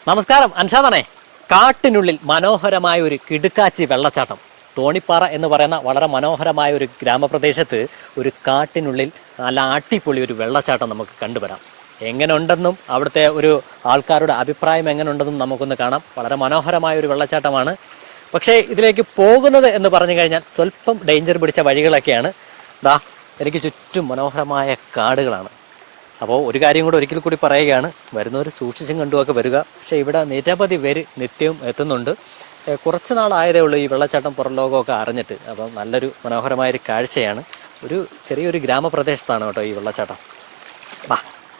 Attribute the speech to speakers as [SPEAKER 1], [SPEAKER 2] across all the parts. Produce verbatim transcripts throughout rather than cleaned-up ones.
[SPEAKER 1] നമസ്കാരം, അൻഷാദാണേ. കാട്ടിനുള്ളിൽ മനോഹരമായ ഒരു കിടുക്കാച്ചി വെള്ളച്ചാട്ടം. തോണിപ്പാറ എന്ന് പറയുന്ന വളരെ മനോഹരമായ ഒരു ഗ്രാമപ്രദേശത്ത് ഒരു കാട്ടിനുള്ളിൽ നല്ല അടിപൊളി ഒരു വെള്ളച്ചാട്ടം നമുക്ക് കണ്ടുവരാം. എങ്ങനെ ഉണ്ടെന്നും അവിടുത്തെ ഒരു ആൾക്കാരുടെ അഭിപ്രായം എങ്ങനെ ഉണ്ടെന്നും നമുക്കൊന്ന് കാണാം. വളരെ മനോഹരമായ ഒരു വെള്ളച്ചാട്ടമാണ്. പക്ഷേ ഇതിലേക്ക് പോകുന്നത് എന്ന് പറഞ്ഞു കഴിഞ്ഞാൽ സ്വല്പം ഡേഞ്ചർ പിടിച്ച വഴികളൊക്കെയാണ്. ദാ എനിക്ക് ചുറ്റും മനോഹരമായ കാടുകളാണ്. അപ്പോൾ ഒരു കാര്യം കൂടെ ഒരിക്കൽ കൂടി പറയുകയാണ്, വരുന്നവർ സൂക്ഷിച്ചും കണ്ടുമൊക്കെ വരിക. പക്ഷേ ഇവിടെ നിരവധി പേര് നിത്യവും എത്തുന്നുണ്ട്. കുറച്ച് നാളായതേ ഉള്ളൂ ഈ വെള്ളച്ചാട്ടം പുറം ലോകമൊക്കെ അറിഞ്ഞിട്ട്. അപ്പം നല്ലൊരു മനോഹരമായൊരു കാഴ്ചയാണ്. ഒരു ചെറിയൊരു ഗ്രാമപ്രദേശത്താണ് കേട്ടോ ഈ വെള്ളച്ചാട്ടം. വാ.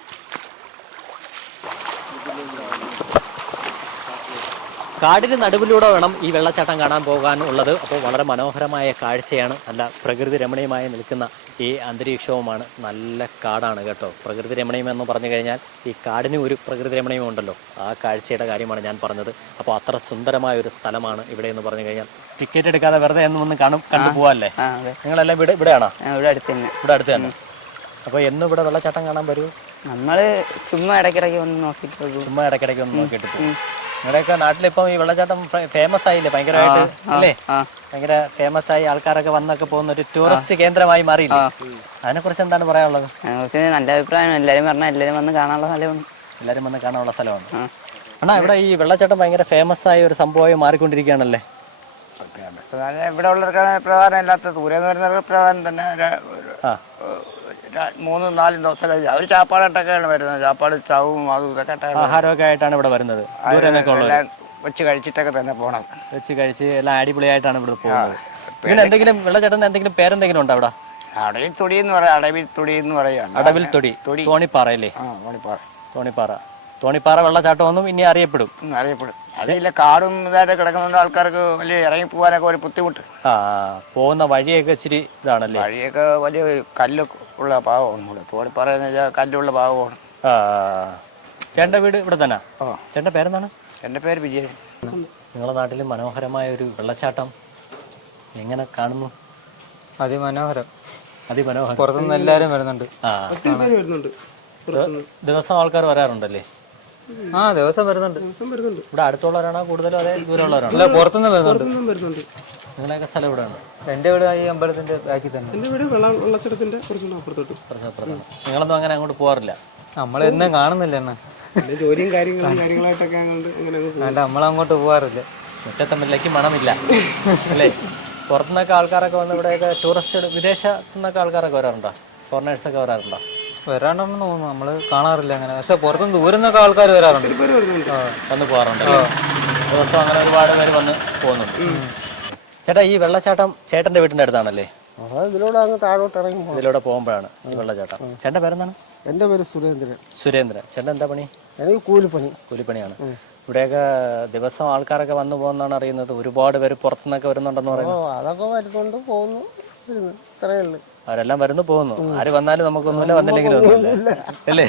[SPEAKER 1] കാടിന് നടുവിലൂടെ വേണം ഈ വെള്ളച്ചാട്ടം കാണാൻ പോകാനുള്ളത്. അപ്പോൾ വളരെ മനോഹരമായ കാഴ്ചയാണ്. നല്ല പ്രകൃതി രമണീയമായി നിൽക്കുന്ന ഈ അന്തരീക്ഷവുമാണ്. നല്ല കാടാണ് കേട്ടോ. പ്രകൃതി രമണീയം എന്ന് പറഞ്ഞു കഴിഞ്ഞാൽ ഈ കാടിന് ഒരു പ്രകൃതി രമണീയം ഉണ്ടല്ലോ, ആ കാഴ്ചയുടെ കാര്യമാണ് ഞാൻ പറഞ്ഞത്. അപ്പോൾ അത്ര സുന്ദരമായ ഒരു സ്ഥലമാണ് ഇവിടെ എന്ന് പറഞ്ഞു കഴിഞ്ഞാൽ. ടിക്കറ്റ് എടുക്കാതെ വെറുതെ എന്നും ഒന്ന് കാണും കണ്ടു പോവാല്ലേ? നിങ്ങളെല്ലാം ഇവിടെ ഇവിടെയാണോ? ഇവിടെ അടുത്ത് തന്നെ. ഇവിടെ അടുത്ത് തന്നെ. അപ്പോൾ എന്നും ഇവിടെ വെള്ളച്ചാട്ടം കാണാൻ വരൂ?
[SPEAKER 2] നമ്മള് ചുമ്മാ ഇടയ്ക്കിടയ്ക്ക് ഒന്ന് നോക്കിയിട്ട്
[SPEAKER 1] ചുമ്മാ ഇടയ്ക്കിടയ്ക്ക് ഒന്ന് നോക്കിയിട്ട് പോകും. നിങ്ങളുടെയൊക്കെ നാട്ടിലിപ്പം ഈ വെള്ളച്ചാട്ടം ഫേമസ് ആയില്ലേ? ഭയങ്കരമായിട്ട് അല്ലേ? ഭയങ്കര ഫേമസ് ആയി ആൾക്കാരൊക്കെ വന്നൊക്കെ പോകുന്ന ഒരു ടൂറിസ്റ്റ് കേന്ദ്രമായി മാറിയില്ലേ? അതിനെ കുറിച്ച് എന്താണ് പറയാനുള്ളത്?
[SPEAKER 2] നല്ല അഭിപ്രായം. എല്ലാരും പറഞ്ഞാൽ എല്ലാരും വന്ന് കാണാനുള്ള സ്ഥലമാണ്.
[SPEAKER 1] എല്ലാരും വന്ന് കാണാനുള്ള സ്ഥലമാണ്. അണ്ണാ, ഇവിടെ ഈ വെള്ളച്ചാട്ടം ഭയങ്കര ഫേമസ് ആയ ഒരു സംഭവമായി മാറിക്കൊണ്ടിരിക്കുകയാണല്ലേ?
[SPEAKER 3] ഇവിടെ ഉള്ളവർക്കാണ് പ്രധാനം. ഇല്ലാത്ത ദൂരെ നിന്ന് വരുന്നവർക്ക് പ്രധാനം തന്നെ. മൂന്നും നാലും ദിവസം അവർ ചാപ്പാടായിട്ടൊക്കെയാണ് വരുന്നത്. ചാപ്പാട് ചവും അതും ഇതൊക്കെ
[SPEAKER 1] ആഹാരമൊക്കെ ആയിട്ടാണ് ഇവിടെ വരുന്നത്.
[SPEAKER 3] വെച്ച് കഴിച്ചിട്ടൊക്കെ തന്നെ പോകണം.
[SPEAKER 1] വെച്ച് കഴിച്ച് എല്ലാം അടിപൊളിയായിട്ടാണ് ഇവിടെ പോകുന്നത്. പിന്നെ എന്തെങ്കിലും വെള്ളച്ചാട്ടം എന്തെങ്കിലും പേരെന്തെങ്കിലും ഉണ്ടോ അവിടെ?
[SPEAKER 3] അടവിൽ തൊടി എന്ന് പറയാം. അടവിൽ തൊടി എന്ന് പറയാം.
[SPEAKER 1] അടവിൽ തൊടി. തോണിപ്പാറ അല്ലേ?
[SPEAKER 3] തോണിപ്പാറ.
[SPEAKER 1] തോണിപ്പാറ തോണിപ്പാറ വെള്ളച്ചാട്ടമൊന്നും ഇനി അറിയപ്പെടും.
[SPEAKER 3] അറിയപ്പെടും. അതില്ല, കാടും ഇതായിട്ട് കിടക്കുന്നുണ്ട്. ആൾക്കാർക്ക് വലിയ ഇറങ്ങി പോകാനൊക്കെ ഒരു ബുദ്ധിമുട്ട്.
[SPEAKER 1] ആ, പോകുന്ന വഴിയൊക്കെ ഇച്ചിരി ഇതാണല്ലേ?
[SPEAKER 3] വഴിയൊക്കെ വലിയ കല്ല് ഉള്ള ഭാഗമാണ്. തോണിപ്പാറ എന്ന് വെച്ചാൽ കല്ലുള്ള ഭാഗമാണ്.
[SPEAKER 1] ആ, ചേട്ടൻ്റെ വീട് ഇവിടെ തന്നെ? ഓ. ചേട്ടൻ്റെ പേരെന്താണ്?
[SPEAKER 3] എൻ്റെ പേര് വിജയൻ.
[SPEAKER 1] നിങ്ങളുടെ നാട്ടിൽ മനോഹരമായ ഒരു വെള്ളച്ചാട്ടം എങ്ങനെ കാണുന്നു?
[SPEAKER 2] അതിമനോഹരം.
[SPEAKER 1] അതിമനോഹരം.
[SPEAKER 2] പുറത്തുനിന്ന് എല്ലാവരും വരുന്നുണ്ട്.
[SPEAKER 1] ആ, ദിവസം ആൾക്കാർ വരാറുണ്ടല്ലേ?
[SPEAKER 2] ആ, ദിവസം വരുന്നുണ്ട്.
[SPEAKER 1] ഇവിടെ അടുത്തുള്ളവരാണോ കൂടുതലും, അതേ ദൂരമുള്ളവരാണോ?
[SPEAKER 2] അല്ല, പുറത്തുനിന്ന് വരുന്നുണ്ട്.
[SPEAKER 1] നിങ്ങളെയൊക്കെ സ്ഥലം ഇവിടെയാണ്?
[SPEAKER 2] എൻ്റെ വീട് ഈ അമ്പലത്തിന്റെ ബാക്കിൽ തന്നെ.
[SPEAKER 4] എൻ്റെ വീട് വെള്ളച്ചാട്ടത്തിന്റെ കുറച്ചുകൂടെ അപ്പുറത്തോട്ട്.
[SPEAKER 1] നിങ്ങളൊന്നും അങ്ങനെ അങ്ങോട്ട് പോകാറില്ല?
[SPEAKER 2] നമ്മളെന്നും കാണുന്നില്ല എന്നെ.
[SPEAKER 4] ജോലിയും കാര്യങ്ങളും കാര്യങ്ങളായിട്ടൊക്കെ
[SPEAKER 2] അല്ല, നമ്മളങ്ങോട്ട് പോകാറില്ല.
[SPEAKER 1] മുറ്റത്തമ്മിലേക്ക് മണമില്ല അല്ലേ? പുറത്തുനിന്നൊക്കെ ആൾക്കാരൊക്കെ വന്ന് ഇവിടെയൊക്കെ ടൂറിസ്റ്റ് വിദേശത്തു നിന്നൊക്കെ ആൾക്കാരൊക്കെ വരാറുണ്ടോ? ഫോറിനേഴ്സൊക്കെ വരാറുണ്ടോ?
[SPEAKER 2] വരാണ്ടെന്ന് തോന്നുന്നു. നമ്മള് കാണാറില്ല അങ്ങനെ. പക്ഷെ പുറത്തുനിന്ന് ദൂരം നിന്നൊക്കെ ആൾക്കാർ വരാറുണ്ട്.
[SPEAKER 1] വന്ന് പോകാറുണ്ട്. ദിവസം അങ്ങനെ ഒരുപാട് പേര് വന്ന് പോകുന്നുണ്ട്. ചേട്ടാ, ഈ വെള്ളച്ചാട്ടം ചേട്ടന്റെ വീടിന്റെ അടുത്താണല്ലേ?
[SPEAKER 4] ഇതിലൂടെ അങ്ങ് താഴോട്ട് ഇറങ്ങി
[SPEAKER 1] ഇതിലൂടെ പോകുമ്പോഴാണ് ഈ വെള്ളച്ചാട്ടം. ചേട്ടന്റെ പേരെന്താണ്?
[SPEAKER 4] എൻ്റെ പേര് സുരേന്ദ്രൻ.
[SPEAKER 1] സുരേന്ദ്രൻ. ചേട്ടൻ എന്താ പണി?
[SPEAKER 4] എനിക്ക് കൂലിപ്പണി.
[SPEAKER 1] കൂലിപ്പണിയാണ്. ഇവിടെയൊക്കെ ദിവസം ആൾക്കാരൊക്കെ വന്നു പോകുന്നതാണ് അറിയുന്നത്. ഒരുപാട് പേര് പുറത്തുനിന്നൊക്കെ വരുന്നുണ്ടെന്ന് പറയുന്നു.
[SPEAKER 4] അതൊക്കെ വരുന്നുണ്ട്, പോകുന്നു, ഇത്രയേ ഉള്ളു.
[SPEAKER 1] അവരെല്ലാം വരുന്നു പോകുന്നു. ആര് വന്നാലും നമുക്കൊന്നുമില്ല, വന്നില്ലെങ്കിലും ഒന്നുമില്ല അല്ലേ?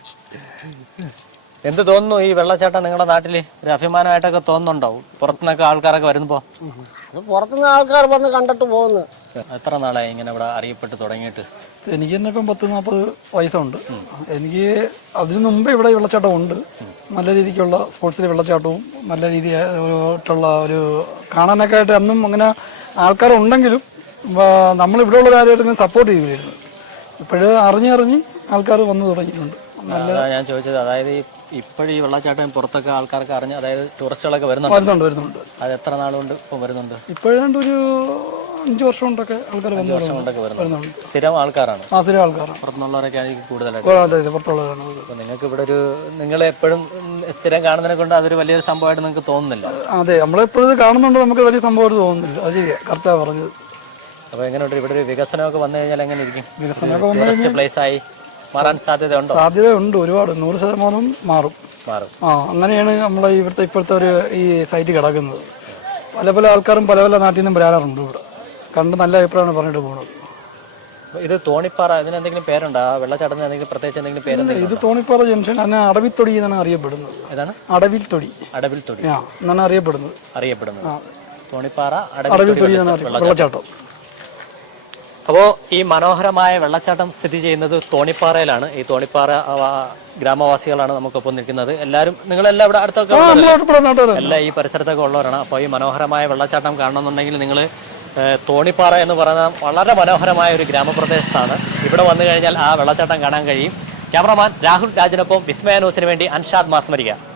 [SPEAKER 1] എന്ത് തോന്നുന്നു ഈ വെള്ളച്ചാട്ടം നിങ്ങളുടെ നാട്ടില് ഒരു അഭിമാനമായിട്ടൊക്കെ തോന്നുന്നുണ്ടോ? പുറത്തുനിന്നൊക്കെ ആൾക്കാരൊക്കെ വരുമ്പോ?
[SPEAKER 4] പുറത്തുനിന്ന് ആൾക്കാർ വന്ന് കണ്ടിട്ട് പോകുന്നു.
[SPEAKER 1] എത്ര നാളായി ഇങ്ങനെ ഇവിടെ അറിയപ്പെട്ട് തുടങ്ങിയിട്ട്?
[SPEAKER 5] എനിക്ക് തന്നെ ഇപ്പം പത്ത് നാൽപ്പത് വയസ്സുണ്ട്. എനിക്ക് അതിനു മുമ്പേ ഇവിടെ വെള്ളച്ചാട്ടം ഉണ്ട്. നല്ല രീതിക്കുള്ള സ്പോർട്സിലെ വെള്ളച്ചാട്ടവും നല്ല രീതിയായിട്ടുള്ള ഒരു കാണാനൊക്കെ ആയിട്ട് അന്നും അങ്ങനെ ആൾക്കാരുണ്ടെങ്കിലും നമ്മളിവിടെ ഉള്ള കാര്യമായിട്ട് സപ്പോർട്ട് ചെയ്യുകയായിരുന്നു. ഇപ്പോഴും അറിഞ്ഞറിഞ്ഞ് ആൾക്കാർ വന്നു തുടങ്ങിയിട്ടുണ്ട്.
[SPEAKER 1] ഞാൻ ചോദിച്ചത്, അതായത് ഇപ്പോഴും ഈ വെള്ളച്ചാട്ടം പുറത്തൊക്കെ ആൾക്കാർക്ക് അറിഞ്ഞ്, അതായത് ടൂറിസ്റ്റുകളൊക്കെ വരുന്നുണ്ട്
[SPEAKER 5] വരുന്നുണ്ട് വരുന്നുണ്ട്
[SPEAKER 1] അത് എത്ര നാളുകൊണ്ട് ഇപ്പം വരുന്നുണ്ട്?
[SPEAKER 5] ഇപ്പോഴാണ്ട് ഒരു അഞ്ച് വർഷം കൊണ്ടൊക്കെ ആൾക്കാർ
[SPEAKER 1] അഞ്ച് വർഷം കൊണ്ടൊക്കെ വരുന്നുണ്ട്. സ്ഥിരം ആൾക്കാരാണ്?
[SPEAKER 5] ആ, സ്ഥിരം ആൾക്കാരാണ്.
[SPEAKER 1] പുറത്തുനിന്നുള്ളവരൊക്കെ ആണെങ്കിൽ കൂടുതലായിട്ട്
[SPEAKER 5] പുറത്തുള്ളവരാണ്.
[SPEAKER 1] അപ്പോൾ നിങ്ങൾക്ക് ഇവിടെ ഒരു നിങ്ങൾ എപ്പോഴും സ്ഥിരം കാണുന്നതിനെ കൊണ്ട് അതൊരു വലിയൊരു സംഭവമായിട്ട് നിങ്ങൾക്ക് തോന്നുന്നില്ല?
[SPEAKER 5] അതെ, നമ്മളെപ്പോഴും കാണുന്നുണ്ട്, നമുക്ക് വലിയ സംഭവമായിട്ട് തോന്നുന്നില്ല. അത് ശരിയാ, കറക്റ്റാണ് പറഞ്ഞത്.
[SPEAKER 1] അപ്പോൾ എങ്ങനെയുണ്ട് ഇവിടെ ഒരു വികസനമൊക്കെ വന്നു കഴിഞ്ഞാൽ എങ്ങനെ ഇരിക്കും?
[SPEAKER 5] വികസനമൊക്കെ വന്നു കഴിഞ്ഞാൽ
[SPEAKER 1] പ്ലേസ് ആയി മാറാൻ സാധ്യതയുണ്ടോ?
[SPEAKER 5] സാധ്യതയുണ്ട്, ഒരുപാട്, നൂറ് ശതമാനം മാറും.
[SPEAKER 1] മാറും.
[SPEAKER 5] ആ, അങ്ങനെയാണ് നമ്മളെ ഇവിടുത്തെ ഇപ്പോഴത്തെ ഒരു ഈ സൈറ്റ് കിടക്കുന്നത്. പല പല ആൾക്കാരും പല പല നാട്ടിൽ നിന്നും വരാറുണ്ട്. ഇവിടെ കണ്ട് നല്ല അഭിപ്രായമാണ് പറഞ്ഞിട്ട് പോകുന്നത്.
[SPEAKER 1] ഇത് തോണിപ്പാറ, ഇതിനെന്തെങ്കിലും പേരുണ്ടോ? ആ വെള്ളച്ചാട്ടത്തിന് എന്തെങ്കിലും പ്രത്യേകിച്ച് എന്തെങ്കിലും പേരെന്തെങ്കിലും?
[SPEAKER 5] ഇത് തോണിപ്പാറ ജംഗ്ഷൻ, അതിനെ അടവിത്തൊടി എന്നാണ് അറിയപ്പെടുന്നത്.
[SPEAKER 1] ഏതാണ്?
[SPEAKER 5] അടവിൽ തൊടി.
[SPEAKER 1] അടവിൽ തൊടി
[SPEAKER 5] ആ എന്നാണ് അറിയപ്പെടുന്നത്.
[SPEAKER 1] അറിയപ്പെടുന്നത് തോണിപ്പാറ
[SPEAKER 5] അടവിൽ തൊടി എന്നാണ് വെള്ളച്ചാട്ടം.
[SPEAKER 1] അപ്പോൾ ഈ മനോഹരമായ വെള്ളച്ചാട്ടം സ്ഥിതി ചെയ്യുന്നത് തോണിപ്പാറയിലാണ്. ഈ തോണിപ്പാറ ആ, ഗ്രാമവാസികളാണ് നമുക്കൊപ്പം നിൽക്കുന്നത്. എല്ലാവരും നിങ്ങളെല്ലാം ഇവിടെ അടുത്തൊക്കെ ഉള്ളവരല്ലേ? എല്ലാം ഈ പരിസരത്തൊക്കെ ഉള്ളവരാണ്. അപ്പോൾ ഈ മനോഹരമായ വെള്ളച്ചാട്ടം കാണണമെന്നുണ്ടെങ്കിൽ നിങ്ങൾ തോണിപ്പാറ എന്ന് പറയുന്ന വളരെ മനോഹരമായ ഒരു ഗ്രാമപ്രദേശത്താണ്. ഇവിടെ വന്നു കഴിഞ്ഞാൽ ആ വെള്ളച്ചാട്ടം കാണാൻ കഴിയും. ക്യാമറമാൻ രാഹുൽ രാജിനൊപ്പം വിസ്മയ ന്യൂസിന് വേണ്ടി അൻഷാദ് മാസ്മരിക.